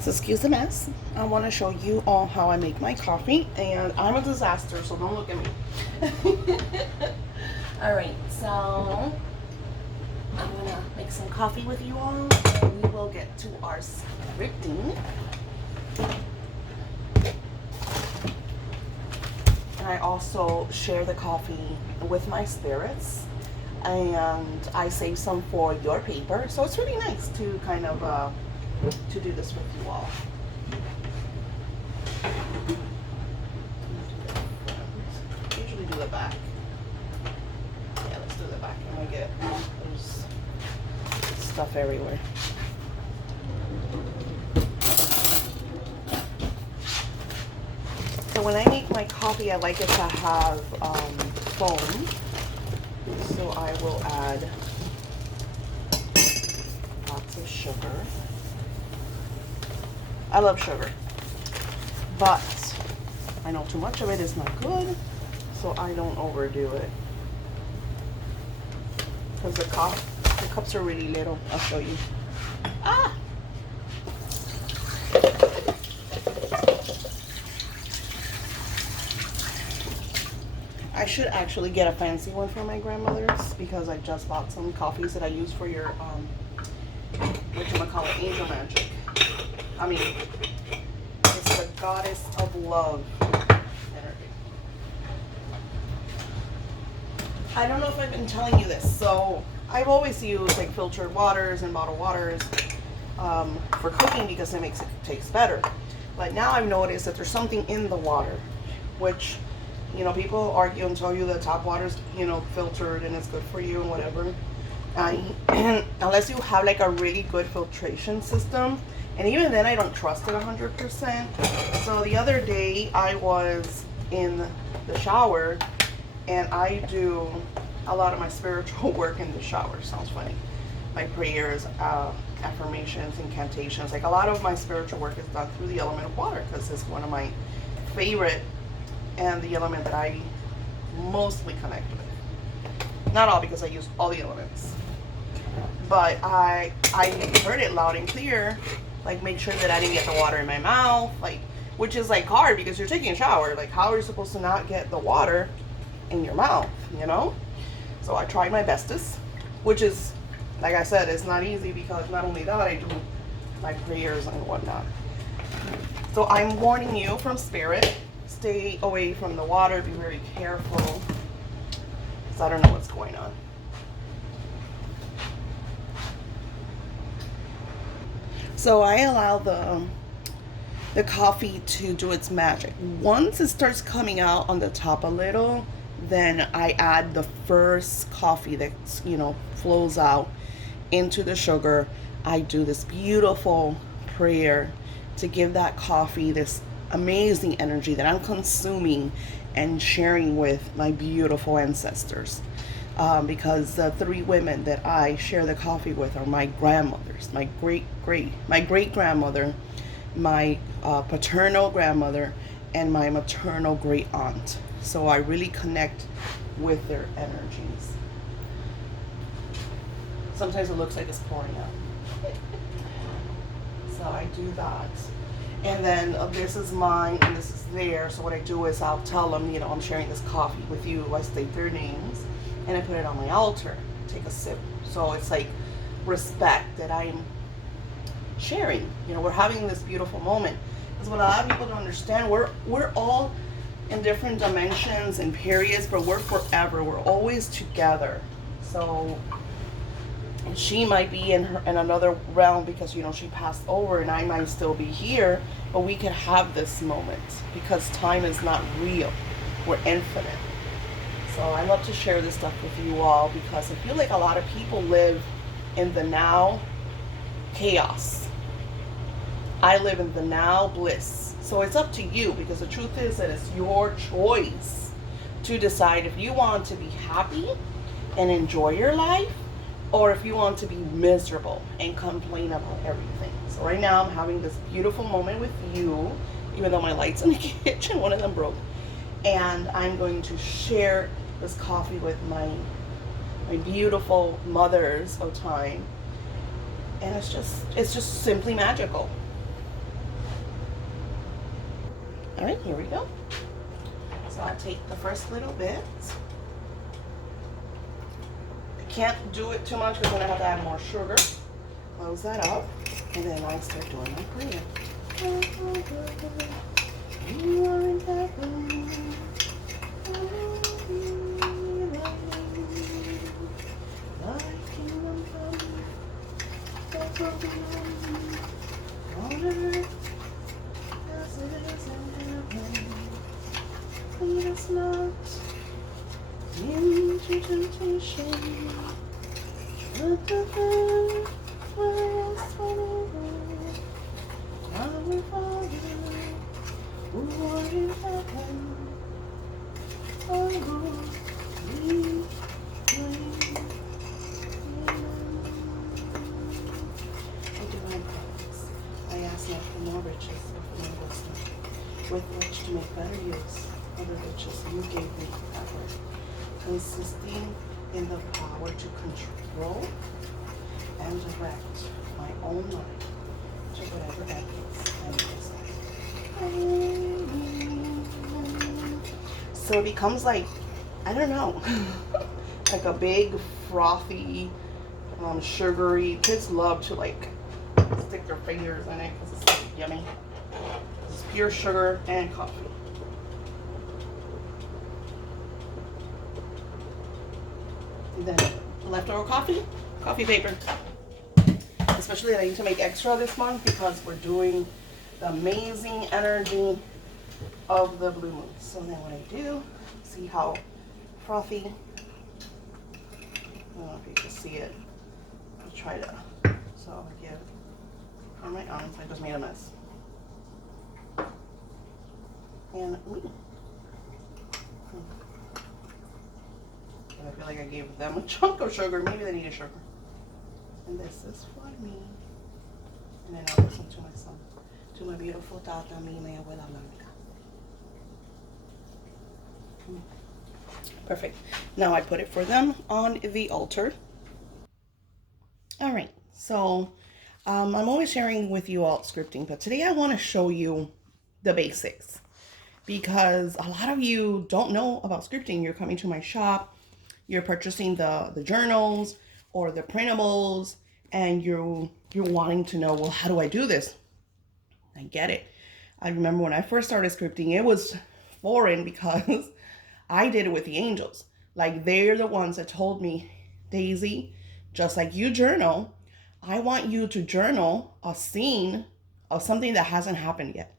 So excuse the mess. I want to show you all how I make my coffee, and I'm a disaster, so don't look at me. All right, so I'm gonna make some coffee with you all, and we will get to our scripting. And I also share the coffee with my spirits, and I save some for your paper. So it's really nice to kind of to do this with you all. I usually do the back. Yeah, let's do the back, and I get there's stuff everywhere. So when I make my coffee, I like it to have foam. So I will add lots of sugar. I love sugar, but I know too much of it is not good, so I don't overdo it. Because the cups are really little. I'll show you. Ah! I should actually get a fancy one for my grandmother's, because I just bought some coffees that I use for your whatchamacallit, angel magic. I mean, it's the goddess of love energy. I don't know if I've been telling you this, so I've always used like filtered waters and bottled waters for cooking because it makes it taste better. But now I've noticed that there's something in the water, which, you know, people argue and tell you that tap water's, you know, filtered and it's good for you and whatever. And unless you have like a really good filtration system, and even then I don't trust it 100%. So the other day I was in the shower, and I do a lot of my spiritual work in the shower. Sounds funny. My prayers, affirmations, incantations, like a lot of my spiritual work is done through the element of water, because it's one of my favorite and the element that I mostly connect with. Not all, because I use all the elements, but I heard it loud and clear, like make sure that I didn't get the water in my mouth, like, which is like hard because you're taking a shower. Like, how are you supposed to not get the water in your mouth, you know? So I tried my bestest, which is, like I said, it's not easy, because not only that, I do my prayers and whatnot. So I'm warning you from spirit, stay away from the water, be very careful, because I don't know what's going on. So I allow the coffee to do its magic. Once it starts coming out on the top a little, then I add the first coffee that, you know, flows out into the sugar. I do this beautiful prayer to give that coffee this amazing energy that I'm consuming and sharing with my beautiful ancestors. Because the three women that I share the coffee with are my grandmothers, my great grandmother, my paternal grandmother, and my maternal great aunt. So I really connect with their energies. Sometimes it looks like it's pouring out. So I do that. And then this is mine and this is theirs. So what I do is I'll tell them, you know, I'm sharing this coffee with you. I state their names and I put it on my altar. Take a sip. So it's like respect that I'm sharing. You know, we're having this beautiful moment. Because what a lot of people don't understand, we're all in different dimensions and periods, but we're forever. We're always together. So she might be in another realm because, you know, she passed over, and I might still be here, but we can have this moment because time is not real. We're infinite. So I love to share this stuff with you all, because I feel like a lot of people live in the now chaos. I live in the now bliss. So it's up to you, because the truth is that it's your choice to decide if you want to be happy and enjoy your life, or if you want to be miserable and complain about everything. So right now I'm having this beautiful moment with you, even though my lights in the kitchen, one of them broke. And I'm going to share this coffee with my beautiful mothers of time. And it's just simply magical. All right, here we go. So I'll take the first little bit. I can't do it too much because then I have to add more sugar. Close that up, and then I start doing my prayer. You are in heaven. Thy kingdom come, thy will be done on earth as it is in heaven. Lead us not into temptation, but deliver us from evil. Our Father, who art in heaven, hallowed be thy name. O divine providence, I ask not for more riches, but for more wisdom, with which to make better use of the riches you gave me power, consisting in the power to control and direct my own mind to whatever ethics I desire. So it becomes like, I don't know, like a big frothy, sugary. Kids love to like stick their fingers in it because it's like yummy. It's pure sugar and coffee. And then leftover coffee paper. Especially I need to make extra this month because we're doing the amazing energy of the blue moon. So then what I do, see how frothy, I don't know if you can see it. I'll try to, so I give on my arms, I just made a mess. And I feel like I gave them a chunk of sugar. Maybe they need a sugar. And this is for me. And then I'll listen to my son, to my beautiful tata, mi abuela blanca. Perfect. Now I put it for them on the altar. All right. So I'm always sharing with you all scripting, but today I want to show you the basics because a lot of you don't know about scripting. You're coming to my shop, you're purchasing the journals or the printables, and you're wanting to know, well, how do I do this? I get it. I remember when I first started scripting, it was foreign because I did it with the angels. Like, they're the ones that told me, Daisy, just like you journal, I want you to journal a scene of something that hasn't happened yet.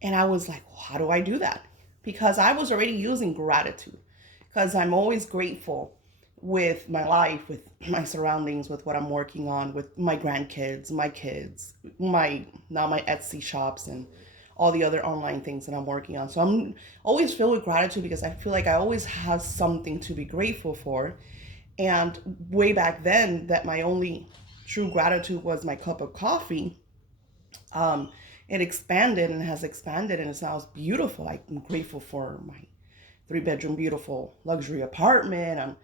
And I was like, well, how do I do that? Because I was already using gratitude, because I'm always grateful with my life, with my surroundings, with what I'm working on, with my grandkids, my kids, my Etsy shops, and all the other online things that I'm working on. So I'm always filled with gratitude because I feel like I always have something to be grateful for. And way back then, that my only true gratitude was my cup of coffee. It expanded and has expanded, and it's now beautiful. I'm grateful for my 3-bedroom, beautiful luxury apartment.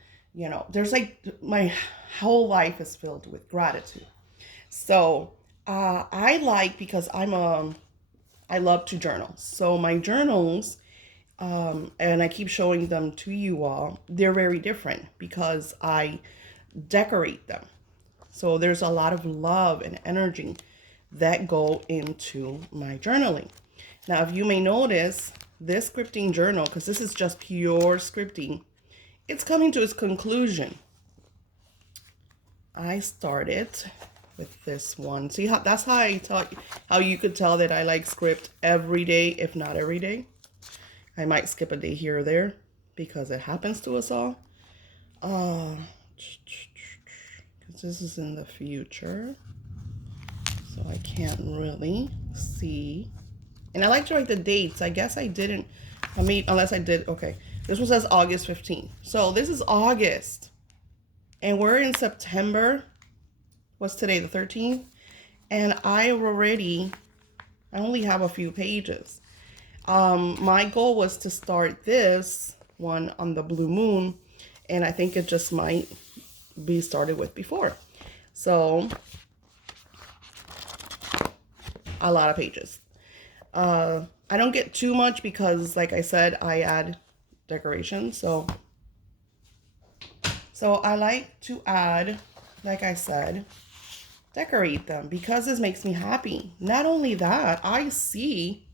There's like, my whole life is filled with gratitude. So I like, because I love to journal. So my journals, and I keep showing them to you all, they're very different because I decorate them. So there's a lot of love and energy that go into my journaling. Now, if you may notice, this scripting journal, because this is just pure scripting, it's coming to its conclusion. I started with this one. See how that's how I taught, how you could tell that I like script every day, if not every day. I might skip a day here or there because it happens to us all. Because this is in the future, so I can't really see. And I like to write the dates. I guess I didn't. Unless I did. Okay, this one says August 15th. So this is August, and we're in September. What's today? The 13th. And I only have a few pages. My goal was to start this one on the blue moon, and I think it just might be started with before. So a lot of pages. I don't get too much because, like I said, I add decorations. So I like to add, like I said, decorate them because this makes me happy. Not only that, I see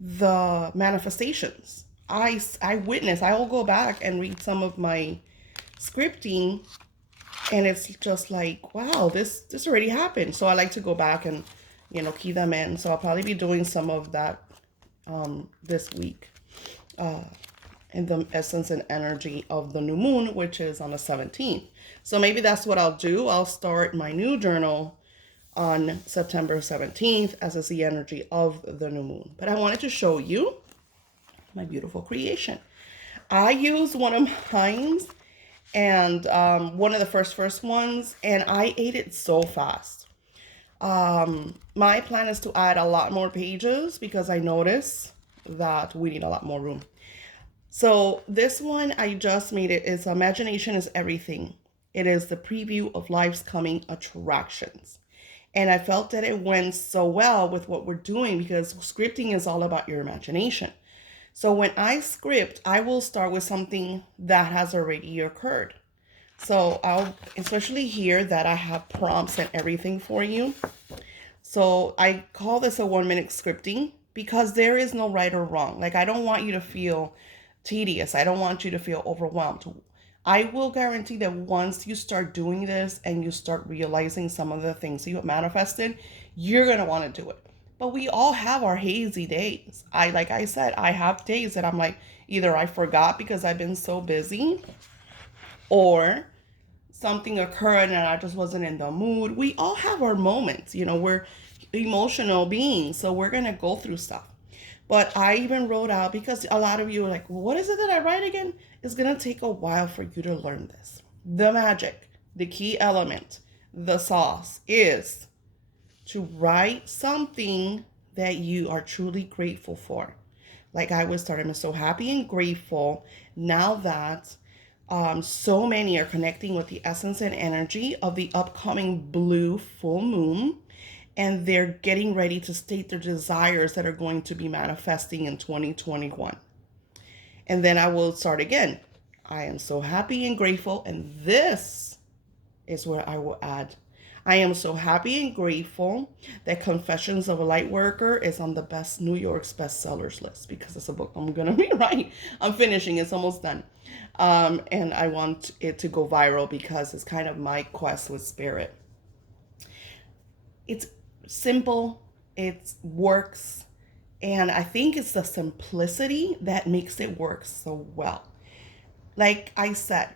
the manifestations. I witness. I will go back and read some of my scripting, and it's just like, wow, this already happened. So I like to go back and, you know, key them in. So I'll probably be doing some of that this week, in the essence and energy of the new moon, which is on the 17th. So maybe that's what I'll do. I'll start my new journal on September 17th, as is the energy of the new moon. But I wanted to show you my beautiful creation. I used one of mine's, and one of the first ones, and I ate it so fast. My plan is to add a lot more pages because I notice that we need a lot more room. So this one, I just made it. It's Imagination is Everything. It is the preview of life's coming attractions. And I felt that it went so well with what we're doing because scripting is all about your imagination. So when I script, I will start with something that has already occurred. So I'll especially here that I have prompts and everything for you. So I call this a 1-minute scripting because there is no right or wrong. Like, I don't want you to feel tedious. I don't want you to feel overwhelmed. I will guarantee that once you start doing this and you start realizing some of the things you have manifested, you're going to want to do it. But we all have our hazy days. Like I said, I have days that I'm like, either I forgot because I've been so busy, or something occurred and I just wasn't in the mood. We all have our moments. You know, we're emotional beings, so we're going to go through stuff. But I even wrote out, because a lot of you are like, well, what is it that I write again? It's going to take a while for you to learn this. The magic, the key element, the sauce is to write something that you are truly grateful for. Like I was starting, I'm so happy and grateful now that so many are connecting with the essence and energy of the upcoming blue full moon, and they're getting ready to state their desires that are going to be manifesting in 2021. And then I will start again. I am so happy and grateful, and this is where I will add. I am so happy and grateful that Confessions of a Lightworker is on the best New York's bestsellers list, because it's a book I'm going to be writing. I'm finishing. It's almost done. And I want it to go viral because it's kind of my quest with spirit. It's simple. It works. And I think it's the simplicity that makes it work so well. Like I said,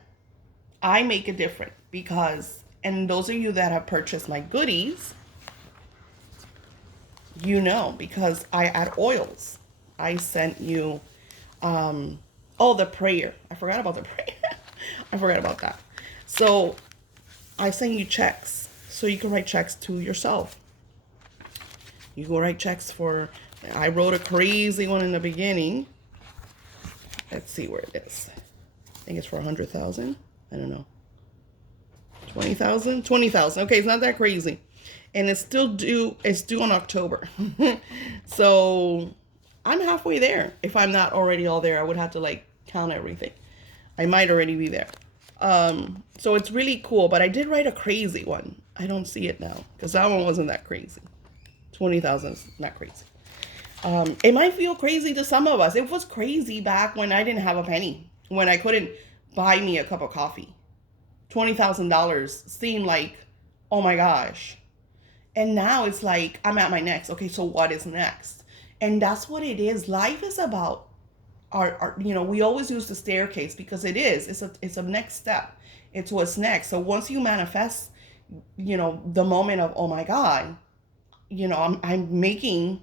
I make it different because, and those of you that have purchased my goodies, you know, because I add oils. I sent you, the prayer. I forgot about the prayer. I forgot about that. So I send you checks so you can write checks to yourself. You go write checks for, I wrote a crazy one in the beginning. Let's see where it is. I think it's for 100,000. I don't know. 20,000? 20,000. Okay, it's not that crazy. And it's still due, it's due in October. So I'm halfway there. If I'm not already all there, I would have to like count everything. I might already be there. So it's really cool, but I did write a crazy one. I don't see it now because that one wasn't that crazy. 20,000 is not crazy. It might feel crazy to some of us. It was crazy back when I didn't have a penny, when I couldn't buy me a cup of coffee. $20,000 seemed like, oh my gosh. And now it's like, I'm at my next. Okay, so what is next? And that's what it is. Life is about our you know, we always use the staircase because it is. It's a next step. It's what's next. So once you manifest, you know, the moment of, oh my God, you know, I'm making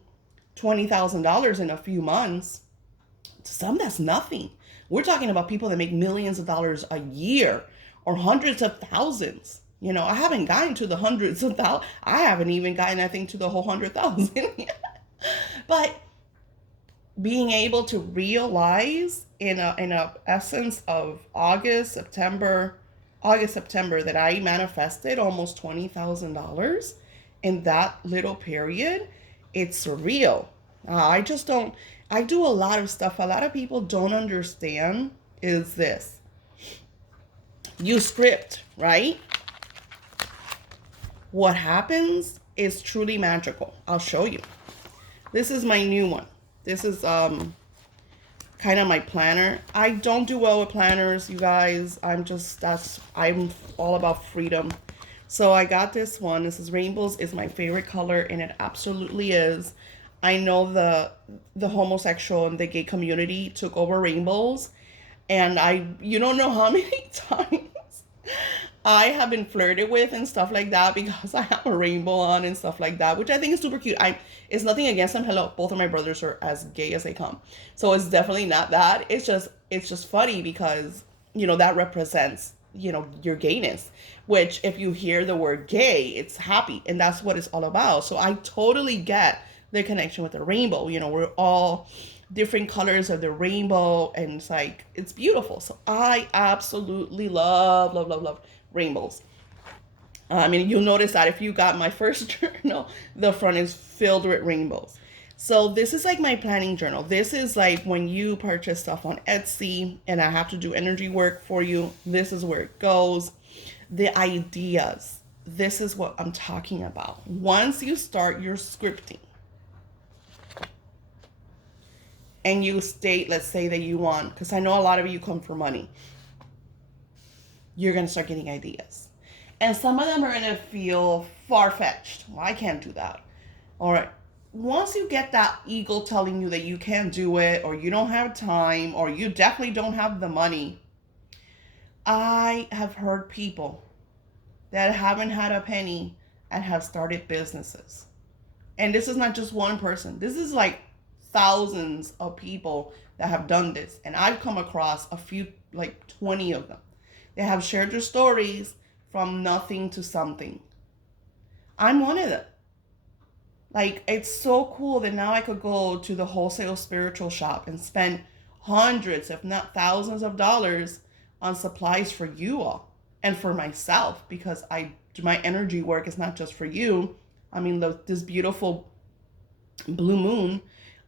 $20,000 in a few months. To some, that's nothing. We're talking about people that make millions of dollars a year or hundreds of thousands. You know, I haven't gotten to the hundreds of thousands. I haven't even gotten, I think, to the whole 100,000 yet. But being able to realize in a essence of August, September, that I manifested almost $20,000 in that little period, it's surreal. I just don't. I do a lot of stuff. A lot of people don't understand is this. You script, right? What happens is truly magical. I'll show you. This is my new one. This is kind of my planner. I don't do well with planners, you guys. I'm all about freedom. So I got this one. This is rainbows is my favorite color, and it absolutely is. I know the homosexual and the gay community took over rainbows, and you don't know how many times I have been flirted with and stuff like that because I have a rainbow on and stuff like that, which I think is super cute. It's nothing against them. Hello, both of my brothers are as gay as they come, so it's definitely not that. It's just funny because that represents your gayness. Which if you hear the word gay, it's happy, and that's what it's all about. So I totally get the connection with the rainbow. We're all different colors of the rainbow, and it's beautiful. So I absolutely love rainbows. I mean, you'll notice that if you got my first journal, the front is filled with rainbows. So this is like my planning journal. This is like when you purchase stuff on Etsy and I have to do energy work for you. This is where it goes. The ideas. This is what I'm talking about. Once you start your scripting and you state, let's say that you want, because I know a lot of you come for money, you're going to start getting ideas. And some of them are going to feel far-fetched. Well, I can't do that. All right. Once you get that ego telling you that you can't do it, or you don't have time, or you definitely don't have the money, I have heard people that haven't had a penny and have started businesses. And this is not just one person. This is like thousands of people that have done this. And I've come across a few, like 20 of them. They have shared their stories from nothing to something. I'm one of them. Like, it's so cool that now I could go to the wholesale spiritual shop and spend hundreds, if not thousands of dollars on supplies for you all and for myself, because my energy work is not just for you. I mean, this beautiful blue moon,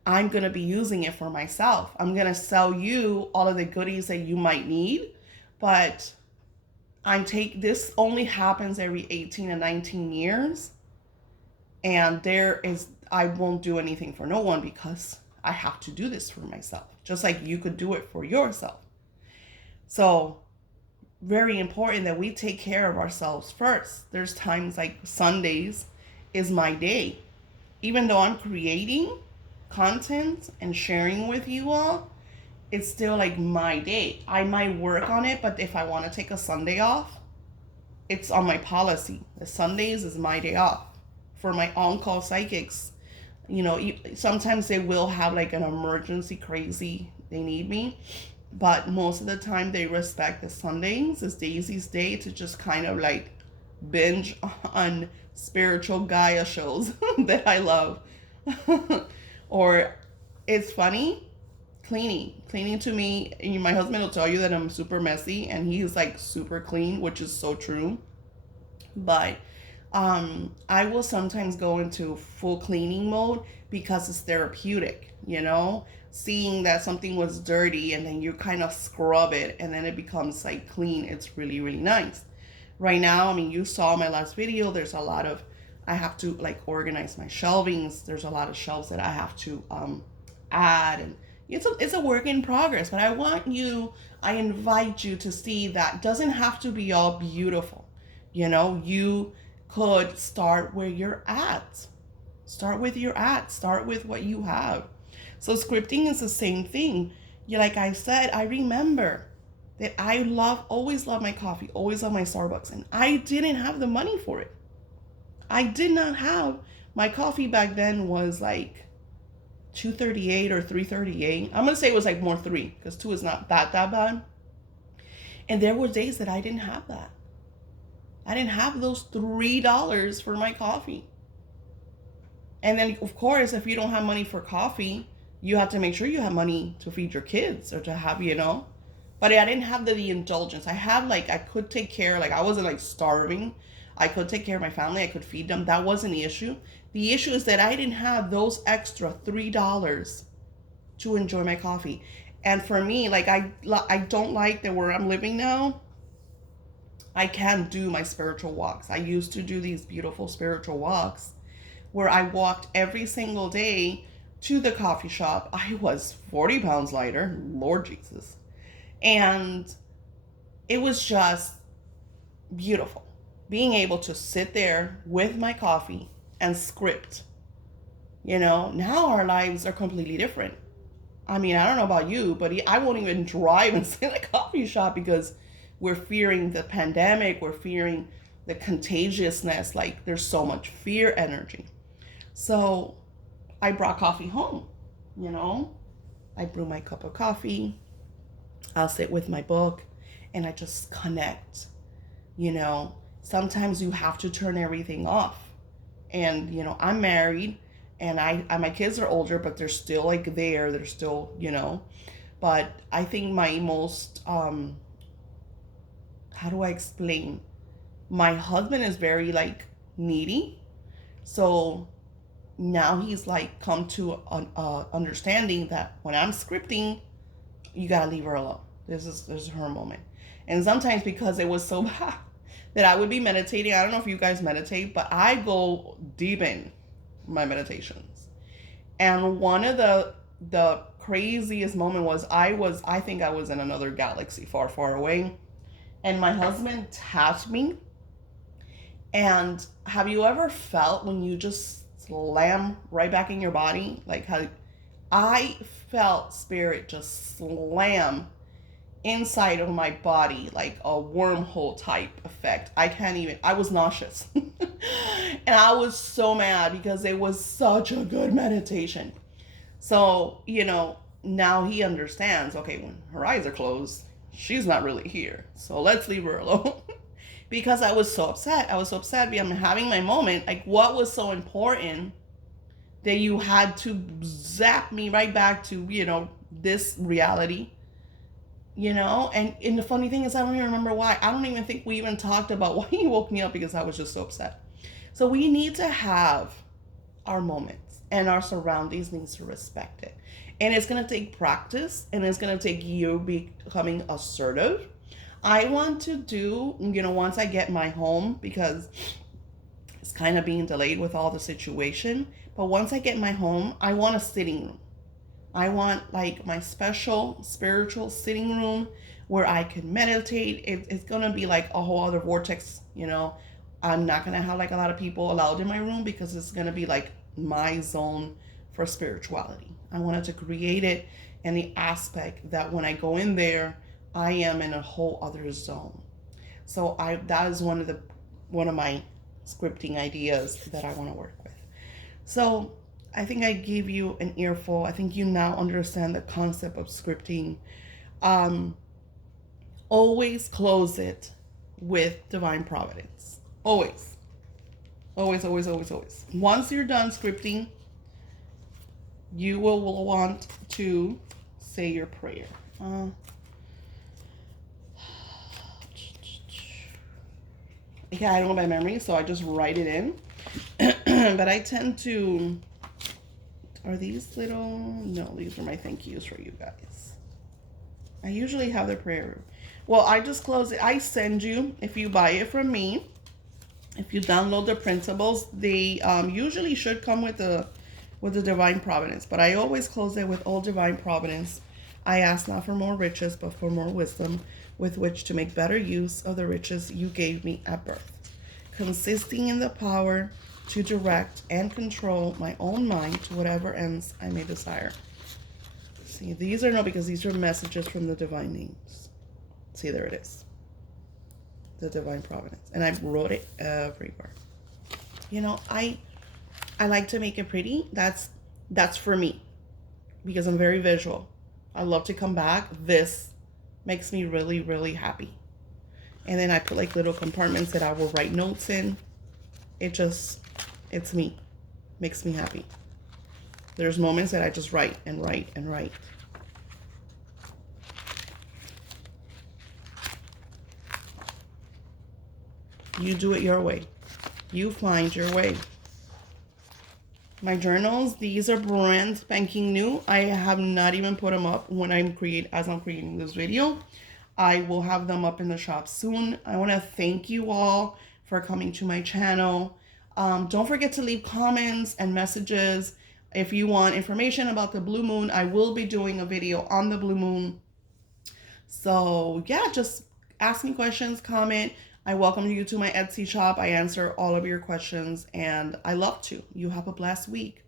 I'm going to be using it for myself. I'm going to sell you all of the goodies that you might need, but this only happens every 18 and 19 years. And I won't do anything for no one because I have to do this for myself, just like you could do it for yourself. So very important that we take care of ourselves first. There's times like Sundays is my day. Even though I'm creating content and sharing with you all, it's still like my day. I might work on it, but if I want to take a Sunday off, it's on my policy. The Sundays is my day off. For my on-call psychics, sometimes they will have like an emergency crazy, they need me, but most of the time they respect the Sundays as Daisy's day to just kind of like binge on spiritual Gaia shows that I love. Or it's funny, cleaning to me, and my husband will tell you that I'm super messy and he's like super clean, which is so true. But I will sometimes go into full cleaning mode because it's therapeutic, seeing that something was dirty and then you kind of scrub it and then it becomes like clean. It's really, really nice. Right now, I mean, you saw my last video, there's a lot of, I have to like organize my shelvings. There's a lot of shelves that I have to add, and it's a work in progress, but I invite you to see that doesn't have to be all beautiful. You could start where you're at. Start with what you have. So scripting is the same thing. Like I said, I remember that I always love my coffee, always love my Starbucks, and I didn't have the money for it. I did not have, my coffee back then was like $2.38 or $3.38. I'm gonna say it was like more $3, because $2 is not that bad. And there were days that I didn't have that. I didn't have those $3 for my coffee. And then, of course, if you don't have money for coffee, you have to make sure you have money to feed your kids or to have, But I didn't have the indulgence. I could take care, I wasn't like starving. I could take care of my family. I could feed them. That wasn't the issue. The issue is that I didn't have those extra $3 to enjoy my coffee. And for me, like I don't like that where I'm living now, I can't do my spiritual walks. I used to do these beautiful spiritual walks where I walked every single day to the coffee shop. I was 40 pounds lighter, Lord Jesus. And it was just beautiful being able to sit there with my coffee and script. Now our lives are completely different. I mean, I don't know about you, but I won't even drive and sit in a coffee shop because we're fearing the pandemic. We're fearing the contagiousness. Like, there's so much fear energy. So I brought coffee home, I brew my cup of coffee. I'll sit with my book and I just connect. Sometimes you have to turn everything off. And, I'm married and my kids are older, but they're still like there. They're still, but I think my most, how do I explain? My husband is very like needy. So now he's like come to an understanding that when I'm scripting, you gotta leave her alone. This is her moment. And sometimes because it was so bad that I would be meditating. I don't know if you guys meditate, but I go deep in my meditations. And one of the craziest moment was I think I was in another galaxy far, far away. And my husband tapped me. And have you ever felt when you just slam right back in your body? Like how I felt spirit just slam inside of my body, like a wormhole type effect. I was nauseous. And I was so mad because it was such a good meditation. So, now he understands, okay, when her eyes are closed, she's not really here. So let's leave her alone. Because I was so upset. Because I'm having my moment. Like, what was so important that you had to zap me right back to, this reality? And the funny thing is, I don't even remember why. I don't even think we even talked about why he woke me up, because I was just so upset. So we need to have our moments, and our surroundings needs to respect it. And it's going to take practice, and it's going to take you becoming assertive. I want to do, once I get my home, because it's kind of being delayed with all the situation. But once I get my home, I want a sitting room. I want like my special spiritual sitting room where I can meditate. It's going to be like a whole other vortex, I'm not going to have like a lot of people allowed in my room because it's going to be like my zone for spirituality. I wanted to create it in the aspect that when I go in there, I am in a whole other zone. So that is one of my scripting ideas that I want to work with. So I think I gave you an earful. I think you now understand the concept of scripting. Always close it with divine providence. Always. Always, always, always, always. Once you're done scripting, you will want to say your prayer. Okay, I don't know by memory, so I just write it in. But I tend to... Are these little... No, these are my thank yous for you guys. I usually have the prayer room. Well, I just close it. I send you, if you buy it from me, if you download the printables, they usually should come with the divine providence. But I always close it with all divine providence. I ask not for more riches, but for more wisdom, with which to make better use of the riches you gave me at birth, consisting in the power to direct and control my own mind to whatever ends I may desire. See, these are no, because these are messages from the divine names. See, there it is. The divine providence. And I wrote it everywhere. I like to make it pretty. That's for me, because I'm very visual. I love to come back. This makes me really, really happy. And then I put like little compartments that I will write notes in. It's me. Makes me happy. There's moments that I just write and write and write. You do it your way. You find your way. My journals, these are brand spanking new. I have not even put them up as I'm creating this video. I will have them up in the shop soon. I want to thank you all for coming to my channel. Don't forget to leave comments and messages. If you want information about the blue moon, I will be doing a video on the blue moon. So yeah, just ask me questions, comment. I welcome you to my Etsy shop. I answer all of your questions and I love to. You have a blessed week.